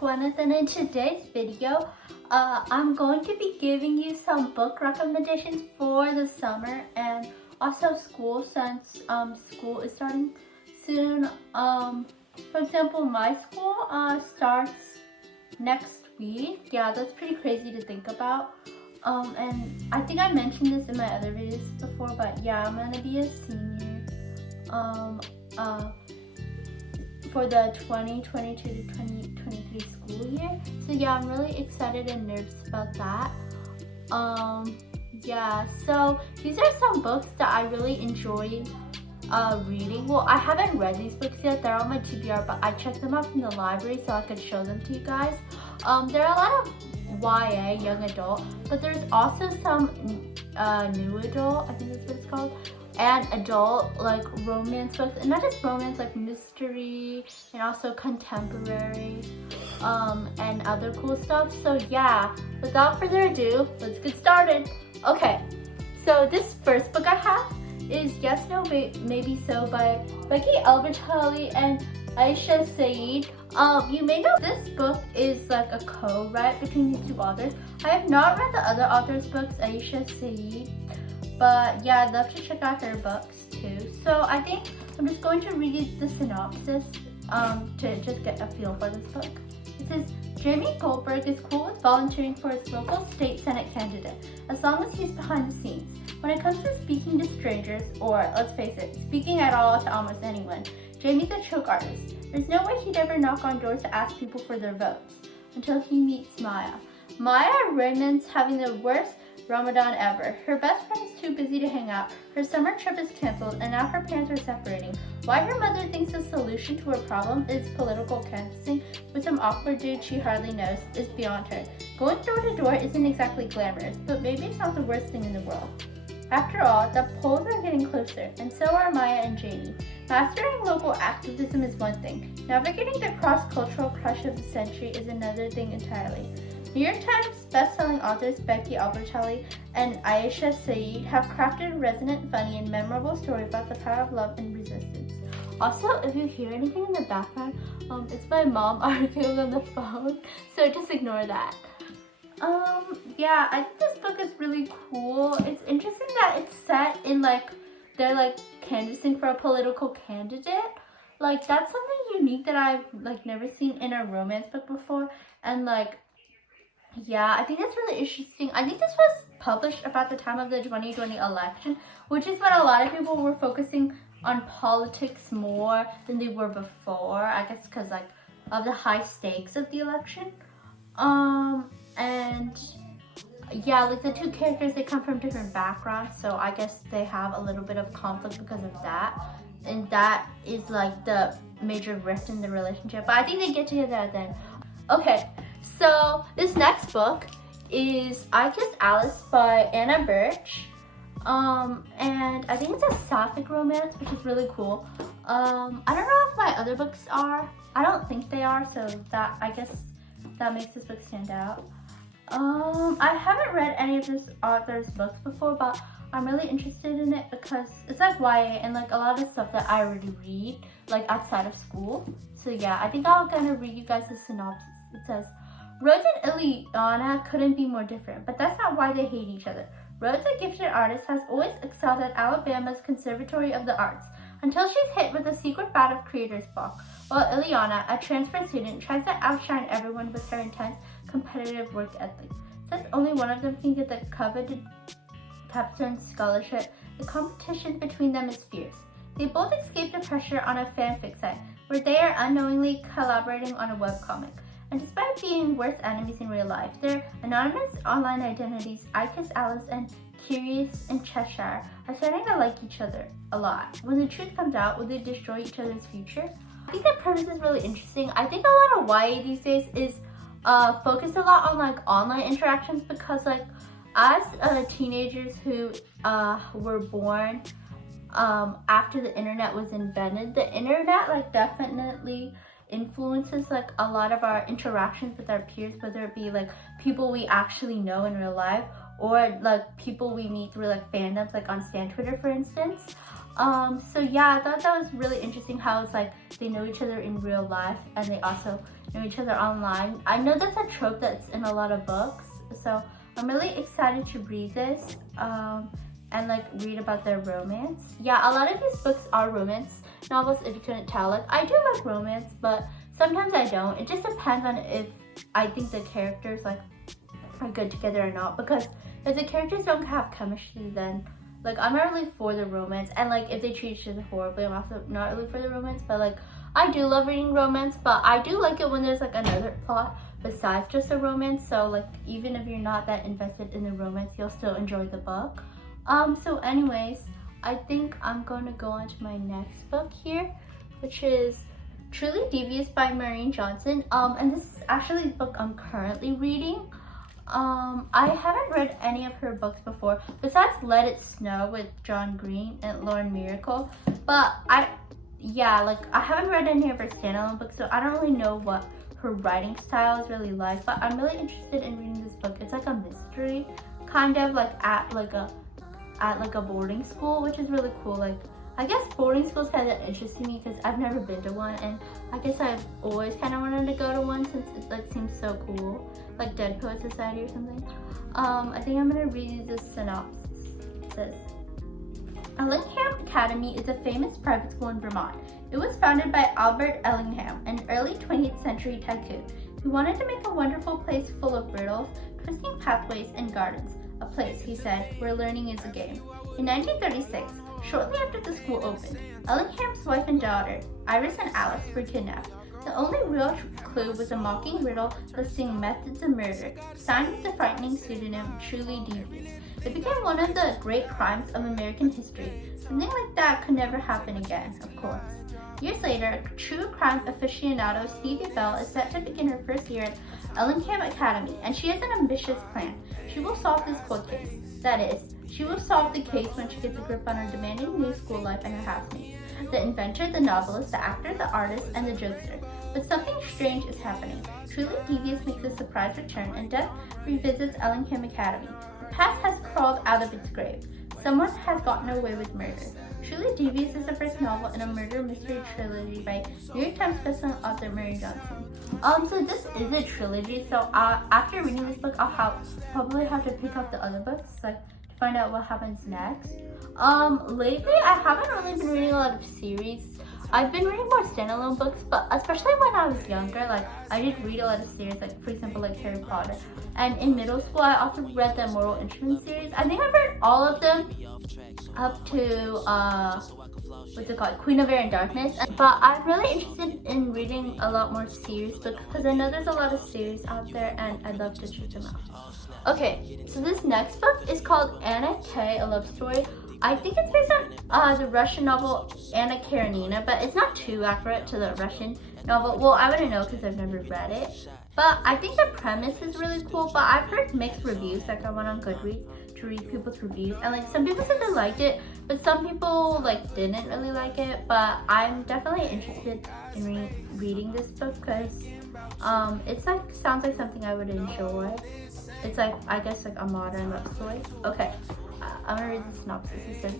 Gwyneth, and in today's video, I'm going to be giving you some book recommendations for the summer and also school, since school is starting soon. For example, my school starts next week. Yeah, that's pretty crazy to think about. And I think I mentioned this in my other videos before, but yeah, I'm gonna be a senior for the 2022 to 2023 school year. So yeah, I'm really excited and nervous about that. Yeah, so these are some books that I really enjoy reading. Well, I haven't read these books yet. They're on my TBR, but I checked them out from the library so I could show them to you guys. There are a lot of YA, young adult, but there's also some new adult, I think that's what it's called, and adult like romance books, and not just romance, like mystery and also contemporary and other cool stuff. So yeah, without further ado, let's get started. Okay, so this first book I have is Yes, No, Maybe So by Becky Albertalli and Aisha Saeed. You may know this book is like a co-write between these two authors. I have not read the other author's books, Aisha Saeed, but yeah, I'd love to check out her books too. So I think I'm just going to read the synopsis to just get a feel for this book. It says, Jamie Goldberg is cool with volunteering for his local state senate candidate, as long as he's behind the scenes. When it comes to speaking to strangers, or let's face it, speaking at all to almost anyone, Jamie's a choke artist. There's no way he'd ever knock on doors to ask people for their votes, until he meets Maya. Maya Raymond's having the worst Ramadan ever. Her best friend is too busy to hang out, her summer trip is cancelled, and now her parents are separating. Why her mother thinks the solution to her problem is political canvassing with some awkward dude she hardly knows is beyond her. Going door to door isn't exactly glamorous, but maybe it's not the worst thing in the world. After all, the polls are getting closer, and so are Maya and Jamie. Mastering local activism is one thing. Navigating the cross-cultural crush of the century is another thing entirely. New York Times best-selling authors Becky Albertalli and Aisha Saeed have crafted a resonant, funny, and memorable story about the power of love and resistance. Also, if you hear anything in the background, it's my mom arguing on the phone, so just ignore that. Yeah, I think this book is really cool. It's interesting that it's set in they're canvassing for a political candidate. Like, that's something unique that I've never seen in a romance book before. And yeah, I think that's really interesting. I think this was published about the time of the 2020 election, which is when a lot of people were focusing on politics more than they were before. I guess because of the high stakes of the election. And yeah, the two characters, they come from different backgrounds, so I guess they have a little bit of conflict because of that, and that is the major rift in the relationship, but I think they get together at the end. Okay, so this next book is I Kissed Alice by Anna Birch, and I think it's a sapphic romance, which is really cool. I don't know if my other books are. I don't think they are, so that, I guess, that makes this book stand out. I haven't read any of this author's books before, but I'm really interested in it because it's YA and a lot of stuff that I already read, outside of school. So yeah, I think I'm gonna read you guys the synopsis. It says, Rhodes and Ileana couldn't be more different, but that's not why they hate each other. Rhodes, a gifted artist, has always excelled at Alabama's Conservatory of the Arts, until she's hit with a secret bout of creator's block, while Ileana, a transfer student, tries to outshine everyone with her intense, competitive work ethic. Since only one of them can get the coveted Capstone Scholarship, the competition between them is fierce. They both escape the pressure on a fanfic site, where they are unknowingly collaborating on a webcomic. And despite being worst enemies in real life, their anonymous online identities, I Kiss Alice and Curious in Cheshire, are starting to like each other a lot. When the truth comes out, will they destroy each other's future? I think the premise is really interesting. I think a lot of YA these days is focused a lot on online interactions, because as teenagers who were born after the internet was invented, the internet definitely influences a lot of our interactions with our peers, whether it be people we actually know in real life or people we meet through fandoms on Stan Twitter, for instance. So yeah, I thought that was really interesting how it's like they know each other in real life and they also know each other online. I know that's a trope that's in a lot of books, so I'm really excited to read this and like read about their romance. Yeah, a lot of these books are romance novels, if you couldn't tell. Like, I do like romance, but sometimes I don't. It just depends on if I think the characters like are good together or not, because if the characters don't have chemistry, then like I'm not really for the romance, and like if they treat each other horribly, I'm also not really for the romance. But like I do love reading romance, but I do like it when there's like another plot besides just the romance. So like even if you're not that invested in the romance, you'll still enjoy the book. So anyways, I think I'm going to go on to my next book here, which is Truly Devious by Maureen Johnson. And this is actually the book I'm currently reading. I haven't read any of her books before, besides Let It Snow with John Green and Lauren Miracle. But I haven't read any of her standalone books, so I don't really know what her writing style is really like. But I'm really interested in reading this book. It's like a mystery, kind of like at a boarding school, which is really cool. Like, I guess boarding schools kind of interest me because I've never been to one, and I guess I've always kind of wanted to go to one since it like seems so cool, like Dead Poet Society or something. I think I'm gonna read you the synopsis. It says, Ellingham Academy is a famous private school in Vermont. It was founded by Albert Ellingham, an early 20th century tycoon who wanted to make a wonderful place full of riddles, twisting pathways, and gardens. A place, he said, where learning is a game. In 1936, shortly after the school opened, Ellingham's wife and daughter, Iris and Alice, were kidnapped. The only real clue was a mocking riddle listing methods of murder, signed with the frightening pseudonym Truly Devious. It became one of the great crimes of American history. Something like that could never happen again, of course. Years later, true crime aficionado Stevie Bell is set to begin her first year at Ellingham Academy, and she has an ambitious plan. She will solve this cold case. That is, she will solve the case when she gets a grip on her demanding new school life and her housemates, the inventor, the novelist, the actor, the artist, and the jokester. But something strange is happening. Truly Devious makes a surprise return, and death revisits Ellingham Academy. The past has crawled out of its grave. Someone has gotten away with murder. Truly Devious is the first novel in a murder mystery trilogy by New York Times bestselling author Maureen Johnson. So this is a trilogy, so after reading this book, I'll probably have to pick up the other books, like, to find out what happens next. Lately, I haven't really been reading a lot of series. I've been reading more standalone books, but especially when I was younger, like, I did read a lot of series, like, for example, like Harry Potter. And in middle school, I also read the Mortal Instruments series. I think I've read all of them up to, what's it called, Queen of Air and Darkness. But I'm really interested in reading a lot more series books because I know there's a lot of series out there and I'd love to check them out. Okay, so this next book is called Anna K, A Love Story. I think it's based on the Russian novel Anna Karenina, but it's not too accurate to the Russian novel. Well, I wouldn't know because I've never read it. But I think the premise is really cool, but I've heard mixed reviews. Like, I went on Goodreads to read people's reviews, and like some people said they liked it, but some people like didn't really like it. But I'm definitely interested in reading this book because it's like sounds like something I would enjoy. It's like, I guess, like a modern love story. Okay, I'm gonna read the synopsis. It says,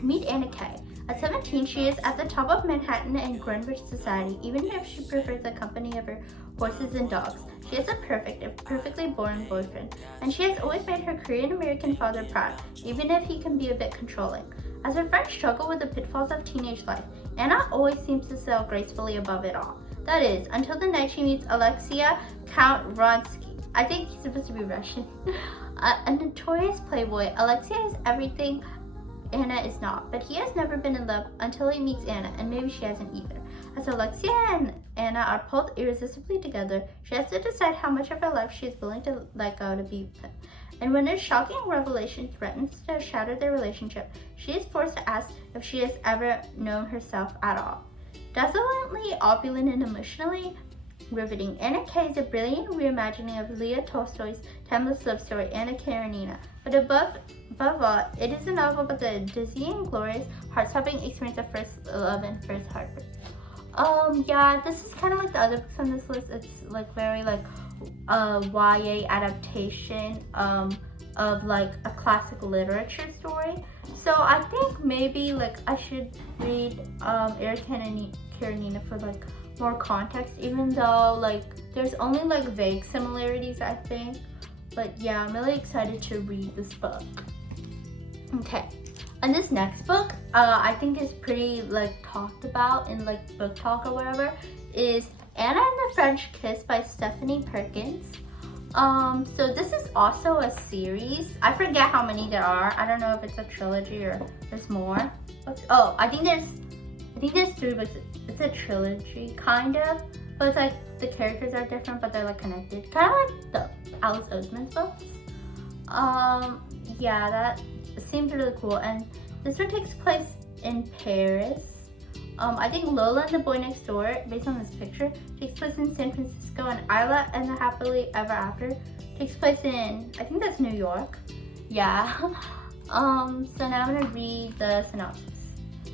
meet Anna Kay. At 17, she is at the top of Manhattan and Greenwich society, even if she prefers the company of her horses and dogs. She has a perfect, if perfectly boring boyfriend, and she has always made her Korean-American father proud, even if he can be a bit controlling. As her friends struggle with the pitfalls of teenage life, Anna always seems to sail gracefully above it all. That is, until the night she meets Alexia Count Vronsky. I think he's supposed to be Russian. A notorious playboy, Alexia is everything Anna is not, but he has never been in love until he meets Anna, and maybe she hasn't either. As Alexia and Anna are pulled irresistibly together, she has to decide how much of her life she is willing to let go to be with him. And when a shocking revelation threatens to shatter their relationship, she is forced to ask if she has ever known herself at all. Dazzlingly opulent and emotionally riveting, Anna Kay is a brilliant reimagining of Leo Tolstoy's timeless love story, Anna Karenina. But above all, it is a novel about the dizzying, glorious, heart-stopping experience of first love and first heartbreak. Yeah, this is kind of like the other books on this list. It's like very like YA adaptation of like a classic literature story. So I think maybe like I should read Eric Karenina for like more context, even though like there's only like vague similarities, I think. But yeah, I'm really excited to read this book. Okay, and this next book, I think is pretty like talked about in like book talk or whatever, is Anna and the French Kiss by Stephanie Perkins. So this is also a series. I forget how many there are. I don't know if it's a trilogy or there's more. Oh, I think there's 3 books. It's a trilogy, kind of, but it's like the characters are different, but they're like connected. Kind of like the Alice Oseman's books. Yeah, that seems really cool. And this one takes place in Paris. I think Lola and the Boy Next Door, based on this picture, takes place in San Francisco, and Isla and the Happily Ever After takes place in, I think that's New York. Yeah. So now I'm gonna read the synopsis.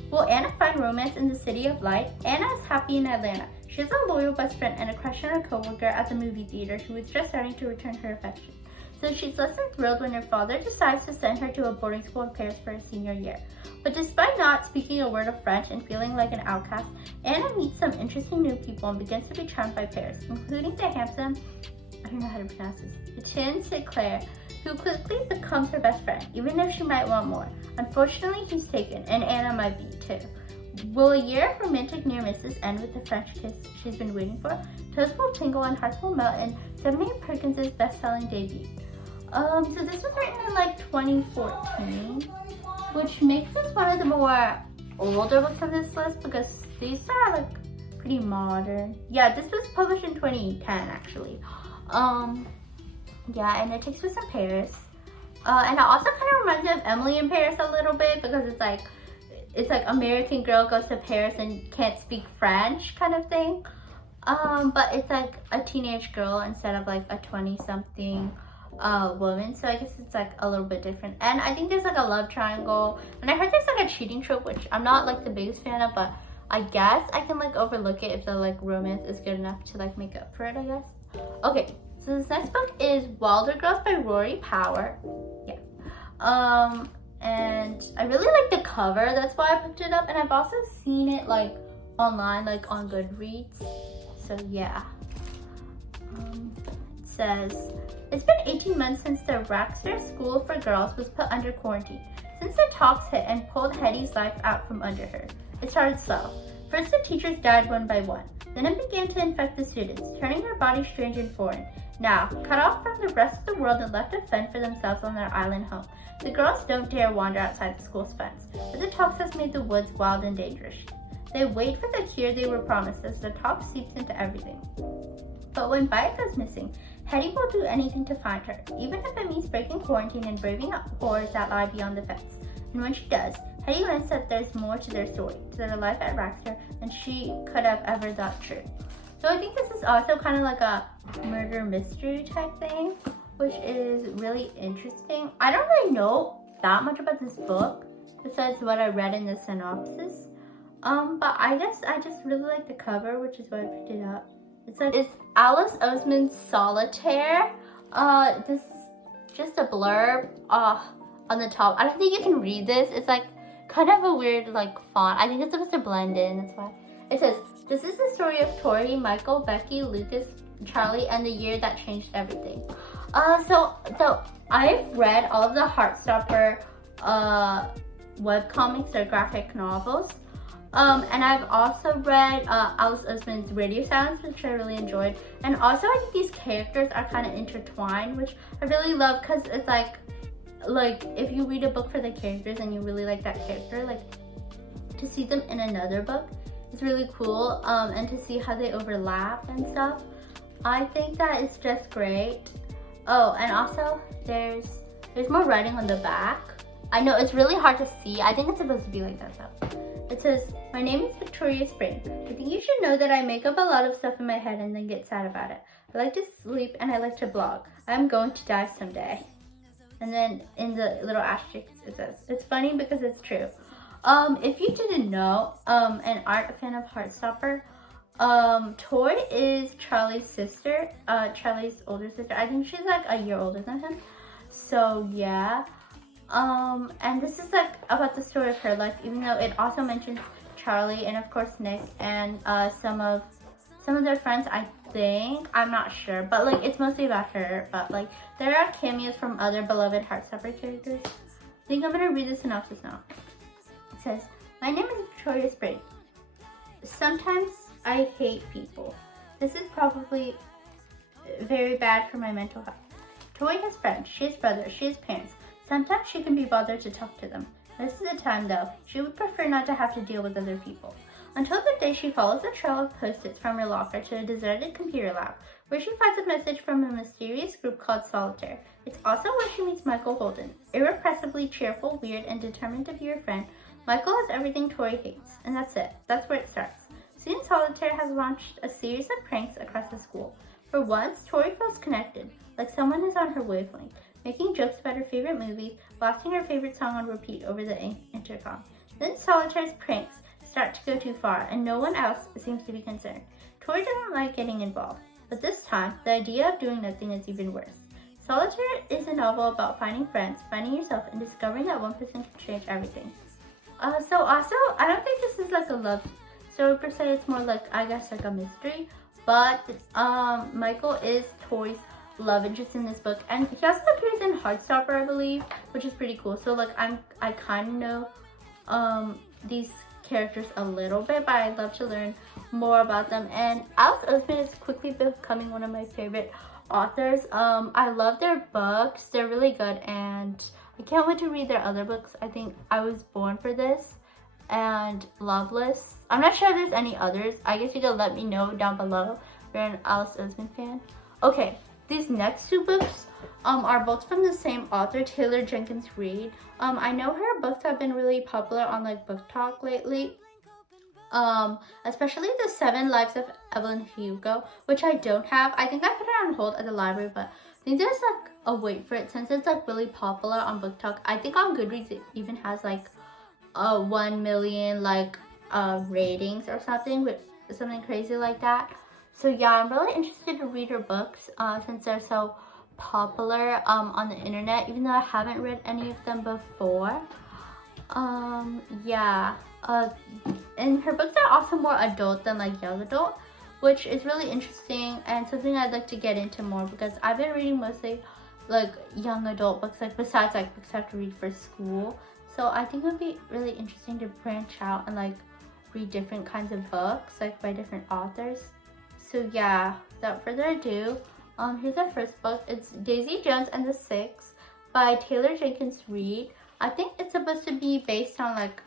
Will Anna find romance in the City of Light? Anna is happy in Atlanta. She has a loyal best friend and a crush on her coworker at the movie theater who is just starting to return her affection. So she's less than thrilled when her father decides to send her to a boarding school in Paris for her senior year. But despite not speaking a word of French and feeling like an outcast, Anna meets some interesting new people and begins to be charmed by Paris, including the handsome, I don't know how to pronounce this, Etienne Sinclair, who quickly becomes her best friend, even if she might want more. Unfortunately, he's taken, and Anna might be too. Will a year of romantic near misses end with the French kiss she's been waiting for? Toes will tingle and hearts will melt in Stephanie Perkins' best-selling debut. So this was written in like 2014, which makes this one of the more older books on this list because these are like pretty modern. Yeah, this was published in 2010 actually. Yeah, and it takes place in Paris. And it also kind of reminds me of Emily in Paris a little bit because it's like American girl goes to Paris and can't speak French kind of thing. But it's like a teenage girl instead of like a 20-something woman, so I guess it's like a little bit different. And I think there's like a love triangle, and I heard there's like a cheating trope, which I'm not like the biggest fan of, but I guess I can like overlook it if the like romance is good enough to like make up for it, I guess. Okay, so this next book is Wilder Girls by Rory Power. Yeah. And I really like the cover, that's why I picked it up, and I've also seen it like online, like on Goodreads. So yeah. It says, it's been 18 months since the Raxter School for Girls was put under quarantine. Since the talks hit and pulled Hetty's life out from under her, it started slow. First the teachers died one by one. Then it began to infect the students, turning their bodies strange and foreign. Now, cut off from the rest of the world and left to fend for themselves on their island home, the girls don't dare wander outside the school's fence, but the talks has made the woods wild and dangerous. They wait for the cure they were promised as the talk seeps into everything. But when Byatt goes missing, Hetty will do anything to find her, even if it means breaking quarantine and braving up horrors that lie beyond the fence. And when she does, Hetty learns that there's more to their story, to their life at Raxter, than she could have ever thought true. So I think this is also kind of like a murder mystery type thing, which is really interesting. I don't really know that much about this book, besides what I read in the synopsis. But I guess I just really like the cover, which is why I picked it up. It's Alice Oseman's Solitaire. This is just a blurb on the top. I don't think you can read this. It's like kind of a weird like font. I think it's supposed to blend in, that's why. It says, this is the story of Tori, Michael, Becky, Lucas, Charlie, and the year that changed everything. So I've read all of the Heartstopper webcomics or graphic novels. And I've also read Alice Oseman's Radio Silence, which I really enjoyed. And also I think these characters are kind of intertwined, which I really love because it's like if you read a book for the characters and you really like that character, like to see them in another book is really cool. And to see how they overlap and stuff. I think that it's just great. Oh, and also there's more writing on the back. I know it's really hard to see. I think it's supposed to be like that though. It says, my name is Victoria Spring. I think you should know that I make up a lot of stuff in my head and then get sad about it. I like to sleep and I like to blog. I'm going to die someday. And then in the little asterisk it says, it's funny because it's true. If you didn't know and aren't a fan of Heartstopper, Toy is Charlie's sister, Charlie's older sister. I think she's like a year older than him. So yeah. And this is like about the story of her life, even though it also mentions Charlie and of course Nick and some of their friends, I think. I'm not sure, but like it's mostly about her. But like there are cameos from other beloved Heartstopper characters. I think I'm gonna read the synopsis now. It says, "My name is Victoria Spring. Sometimes I hate people. This is probably very bad for my mental health. Toy has friends, she has brothers, she has parents. Sometimes she can be bothered to talk to them. Most of the time though, she would prefer not to have to deal with other people. Until the day she follows a trail of post-its from her locker to a deserted computer lab, where she finds a message from a mysterious group called Solitaire. It's also where she meets Michael Holden. Irrepressibly cheerful, weird, and determined to be her friend, Michael has everything Toy hates. And that's it. That's where it starts. Soon Solitaire has launched a series of pranks across the school. For once, Tori feels connected, like someone is on her wavelength, making jokes about her favorite movie, blasting her favorite song on repeat over the intercom. Then Solitaire's pranks start to go too far, and no one else seems to be concerned. Tori doesn't like getting involved, but this time, the idea of doing nothing is even worse. Solitaire is a novel about finding friends, finding yourself, and discovering that one person can change everything. So also, I don't think this is like a love story per se, it's more like, I guess, like a mystery, but Michael is Toy's love interest in this book, and he also appears in Heartstopper, I believe, which is pretty cool. So like I kind of know these characters a little bit, but I'd love to learn more about them. And Alice Oseman is quickly becoming one of my favorite authors. I love their books, they're really good, and I can't wait to read their other books. I think I Was Born for This and Loveless. I'm not sure if there's any others. I guess you can let me know down below if you're an Alice Oseman fan. Okay, these next two books are both from the same author, Taylor Jenkins Reid. I know her books have been really popular on like Book Talk lately. Especially the 7 Lives of Evelyn Hugo, which I don't have. I think I put it on hold at the library, but I think there's like a wait for it since it's like really popular on Book Talk. I think on Goodreads it even has like 1 million like ratings or something, with something crazy like that. So yeah, I'm really interested to read her books since they're so popular on the internet, even though I haven't read any of them before. Yeah, and her books are also more adult than like young adult, which is really interesting and something I'd like to get into more, because I've been reading mostly like young adult books, like besides like books I have to read for school. So I think it would be really interesting to branch out and like read different kinds of books, like by different authors. So yeah, without further ado, here's our first book. It's Daisy Jones and the Six by Taylor Jenkins Reid. I think it's supposed to be based on like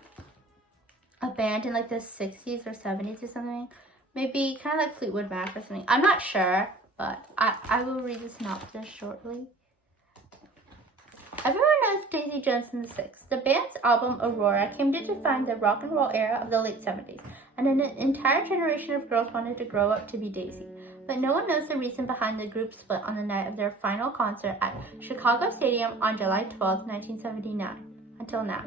a band in like the 60s or 70s or something. Maybe kind of like Fleetwood Mac or something. I'm not sure, but I will read the synopsis shortly. Everyone knows Daisy Jones and the Six. The band's album Aurora came to define the rock and roll era of the late 70s, and an entire generation of girls wanted to grow up to be Daisy. But no one knows the reason behind the group split on the night of their final concert at Chicago Stadium on July 12, 1979, until now.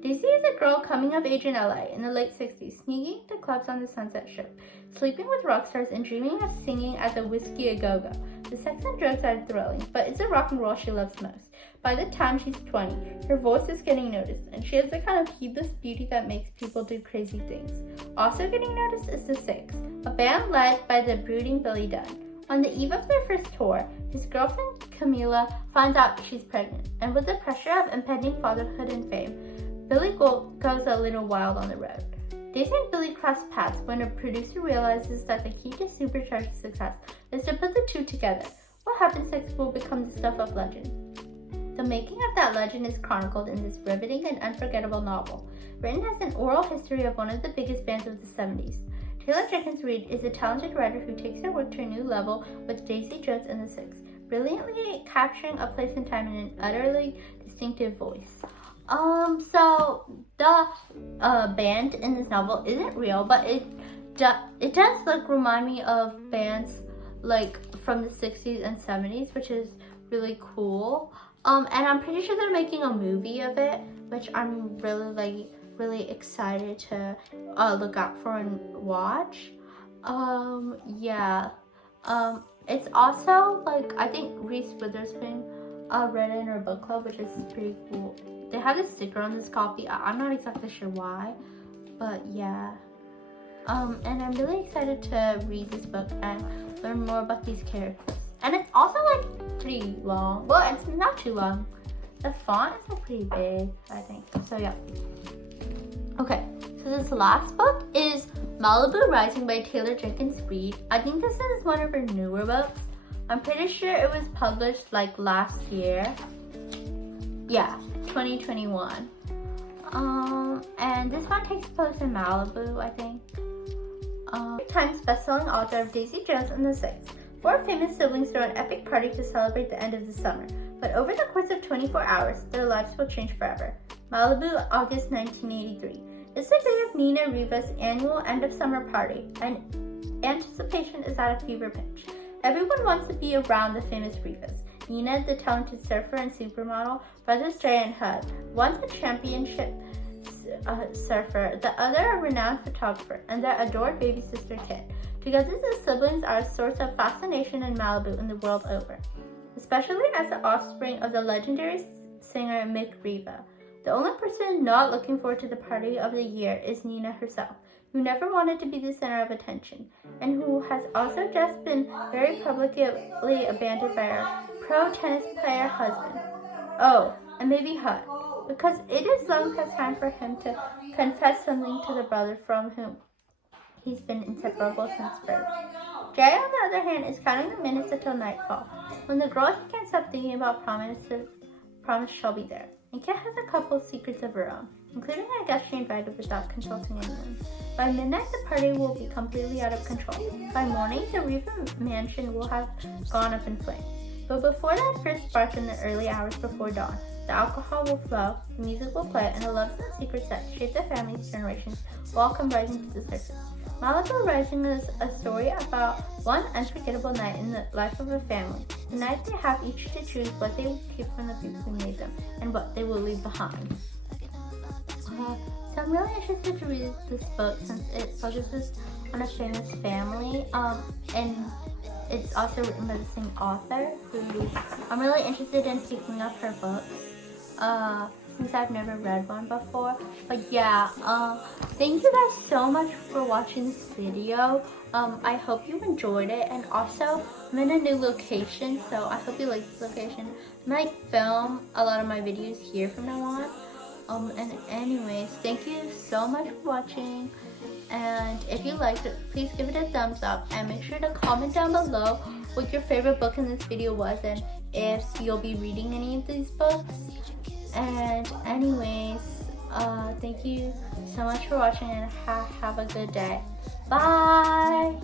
Daisy is a girl coming of age in LA in the late 60s, sneaking into clubs on the Sunset Strip, sleeping with rock stars and dreaming of singing at the Whiskey A Go-Go. The sex and drugs are thrilling, but it's the rock and roll she loves most. By the time she's 20, her voice is getting noticed, and she has the kind of heedless beauty that makes people do crazy things. Also getting noticed is the Six, a band led by the brooding Billy Dunn. On the eve of their first tour, his girlfriend Camila finds out she's pregnant, and with the pressure of impending fatherhood and fame, Billy goes a little wild on the road. Daisy and Billy cross paths when a producer realizes that the key to supercharged success is to put the two together. What happens next will become the stuff of legend. The making of that legend is chronicled in this riveting and unforgettable novel, written as an oral history of one of the biggest bands of the 70s. Taylor Jenkins Reid is a talented writer who takes her work to a new level with Daisy Jones and the Six, brilliantly capturing a place and time in an utterly distinctive voice. So the band in this novel isn't real, but it does like remind me of bands like from the 60s and 70s, which is really cool. And I'm pretty sure they're making a movie of it, which I'm really excited to look out for and watch. Yeah. It's also like I think Reese Witherspoon read it in her book club, which is pretty cool. They have this sticker on this copy. I'm not exactly sure why, but yeah. And I'm really excited to read this book and learn more about these characters. And it's also like pretty long. Well, it's not too long. The font is like pretty big, I think. So yeah. Okay, so this last book is Malibu Rising by Taylor Jenkins Reid. I think this is one of her newer books. I'm pretty sure it was published like last year. Yeah, 2021. And this one takes place in Malibu, I think. Times best-selling author of Daisy Jones and the Six. Four famous siblings throw an epic party to celebrate the end of the summer. But over the course of 24 hours, their lives will change forever. Malibu, August 1983. It's the day of Nina Riva's annual end-of-summer party, and anticipation is at a fever pitch. Everyone wants to be around the famous Rivas. Nina, the talented surfer and supermodel, brothers Jay and Hud, once a championship surfer, the other a renowned photographer, and their adored baby sister Kit. Together, the siblings are a source of fascination in Malibu and the world over, especially as the offspring of the legendary singer Mick Riva. The only person not looking forward to the party of the year is Nina herself, who never wanted to be the center of attention, and who has also just been very publicly abandoned by her pro-tennis player husband. Oh, and maybe Hud, because it is long past time for him to confess something to the brother from whom he's been inseparable since birth. Jay, on the other hand, is counting the minutes until nightfall, when the girl he can't stop thinking about promise she'll be there. And Kit has a couple secrets of her own, including a guest she invited without consulting anyone. By midnight, the party will be completely out of control. By morning, the Riva mansion will have gone up in flames. But before that first spark in the early hours before dawn, the alcohol will flow, the music will play, and the loves and secrets that shape the family's generations will all come rising to the surface. Malibu Rising is a story about one unforgettable night in the life of a family. The night they have each to choose what they will keep from the people who made them and what they will leave behind. So I'm really interested to read this book since it focuses on a famous family, and it's also written by the same author, who I'm really interested in picking up her books, since I've never read one before. But yeah, thank you guys so much for watching this video. I hope you enjoyed it, and also I'm in a new location, so I hope you like this location. I might film a lot of my videos here from now on. And anyways, thank you so much for watching, and if you liked it, please give it a thumbs up, and make sure to comment down below what your favorite book in this video was, and if you'll be reading any of these books. And anyways, thank you so much for watching, and have a good day. Bye!